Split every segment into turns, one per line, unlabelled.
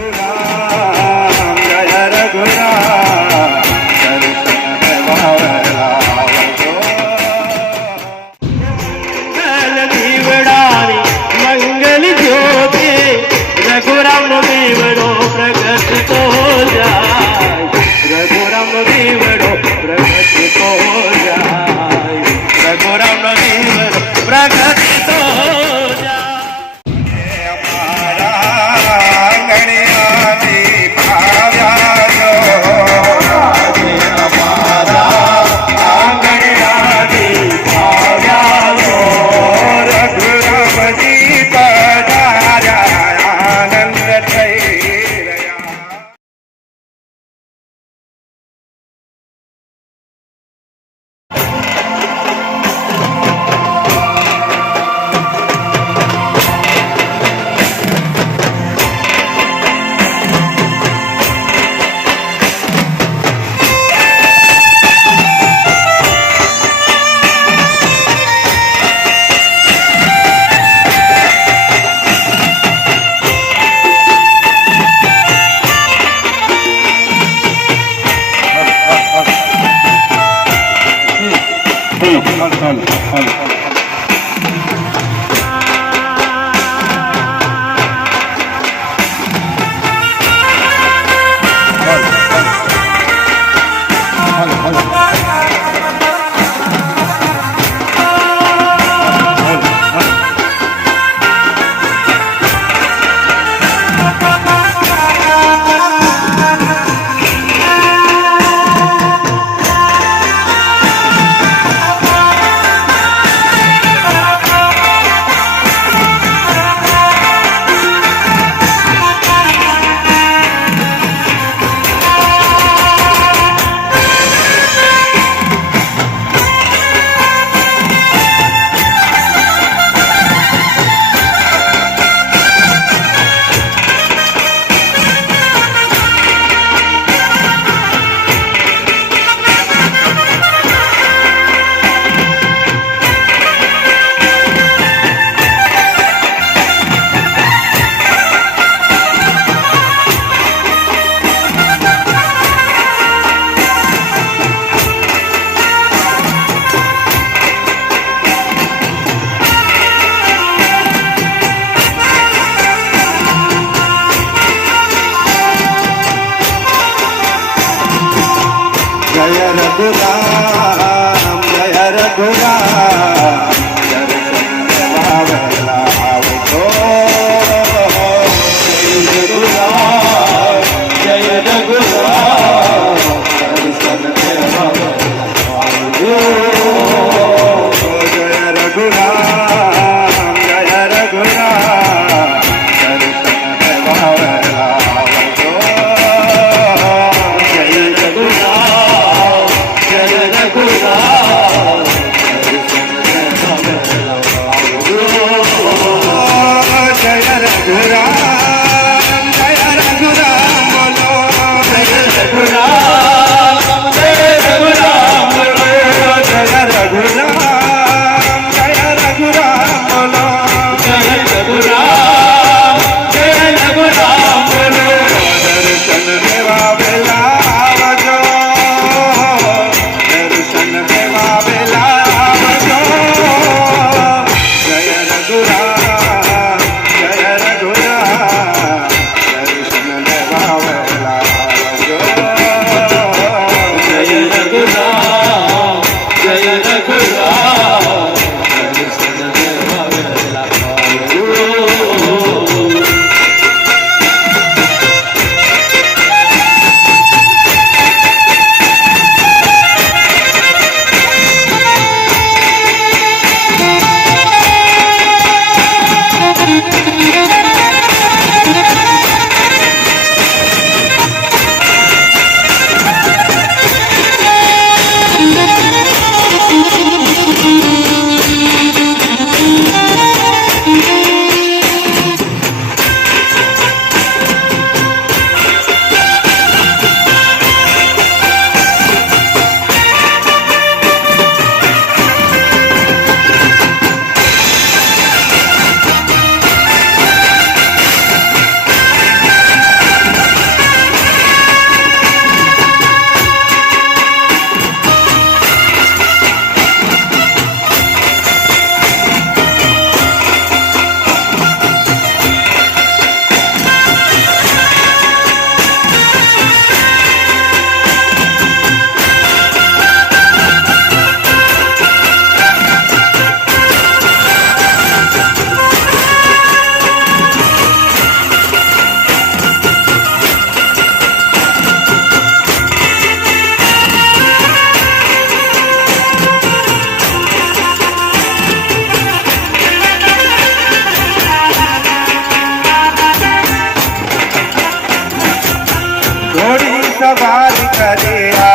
Bernard. सवार करे आ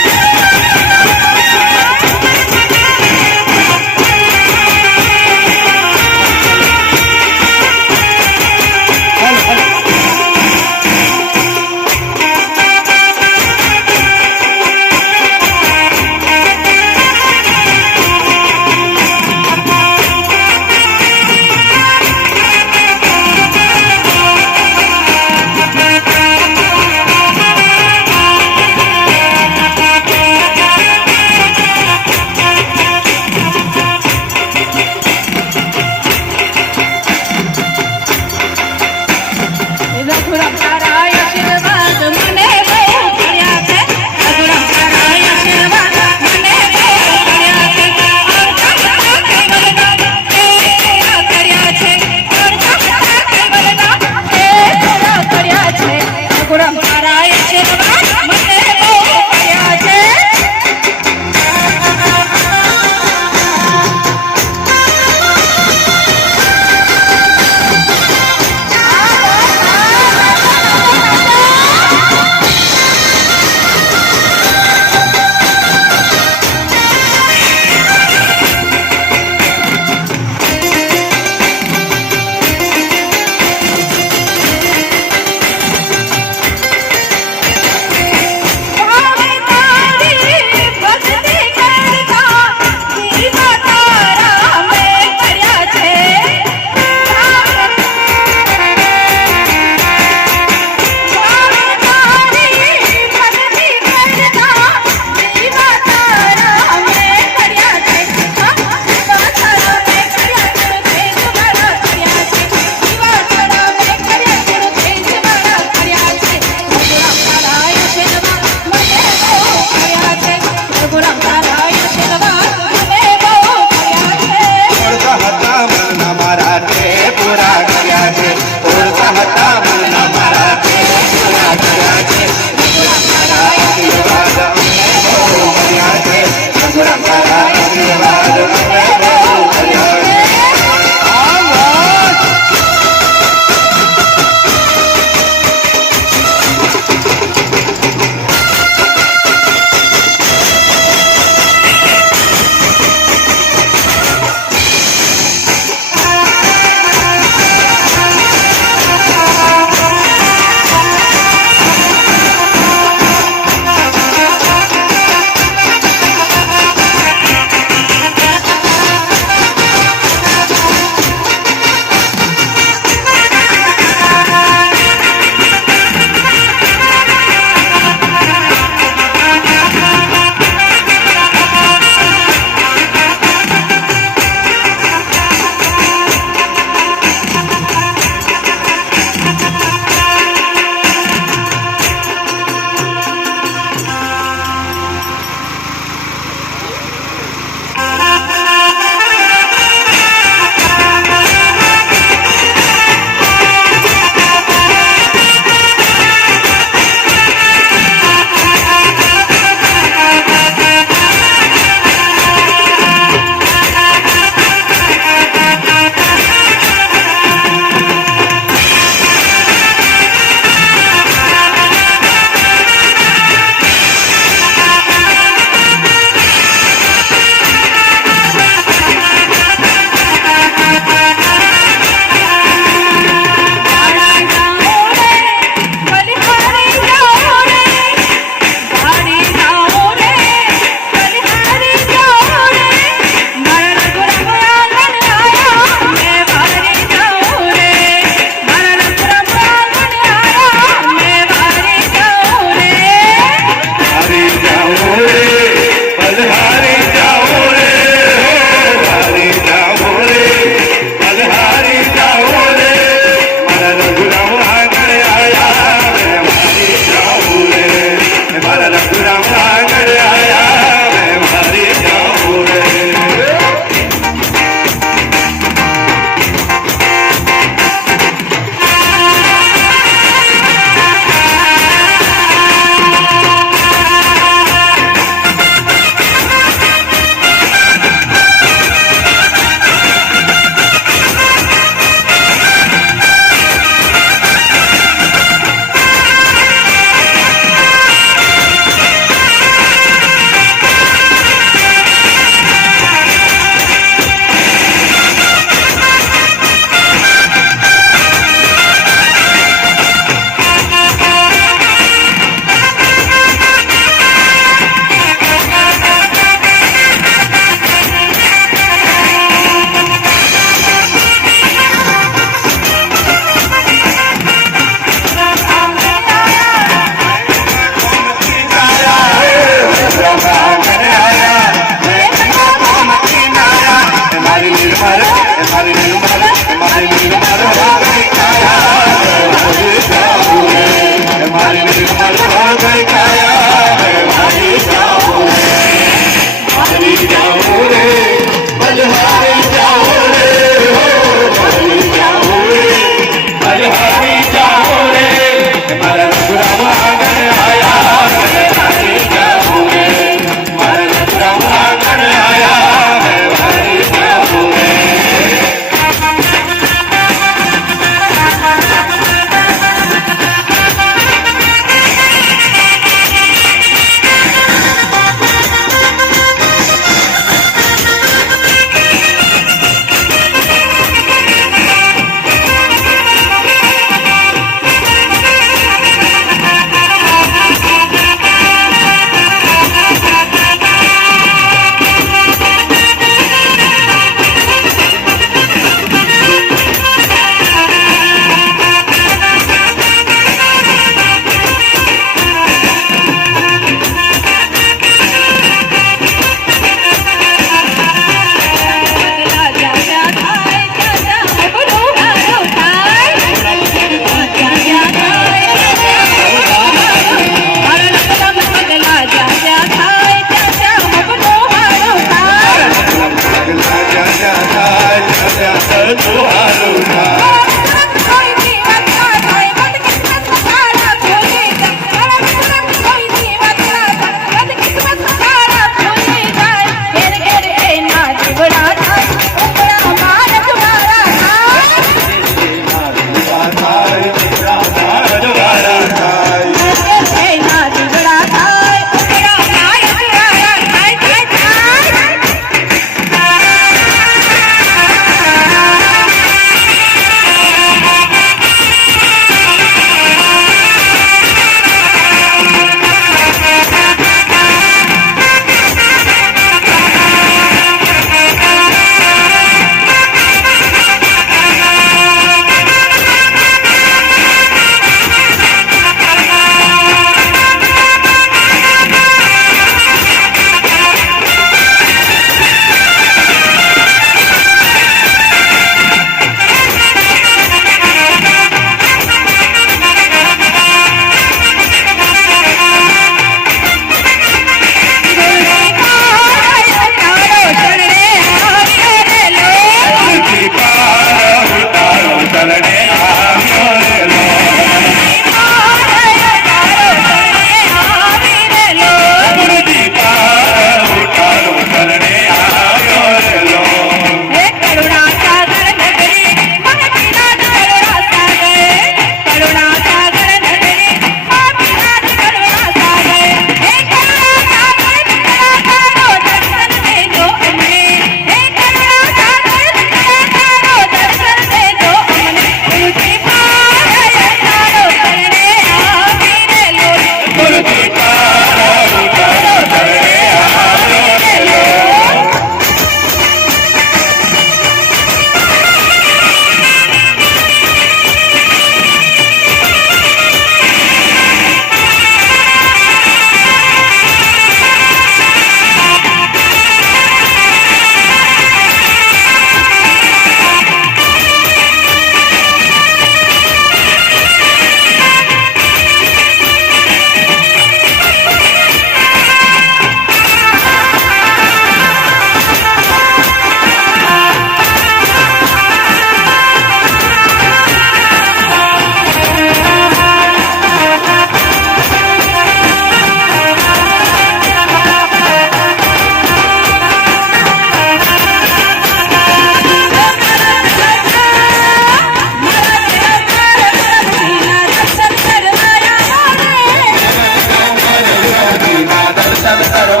another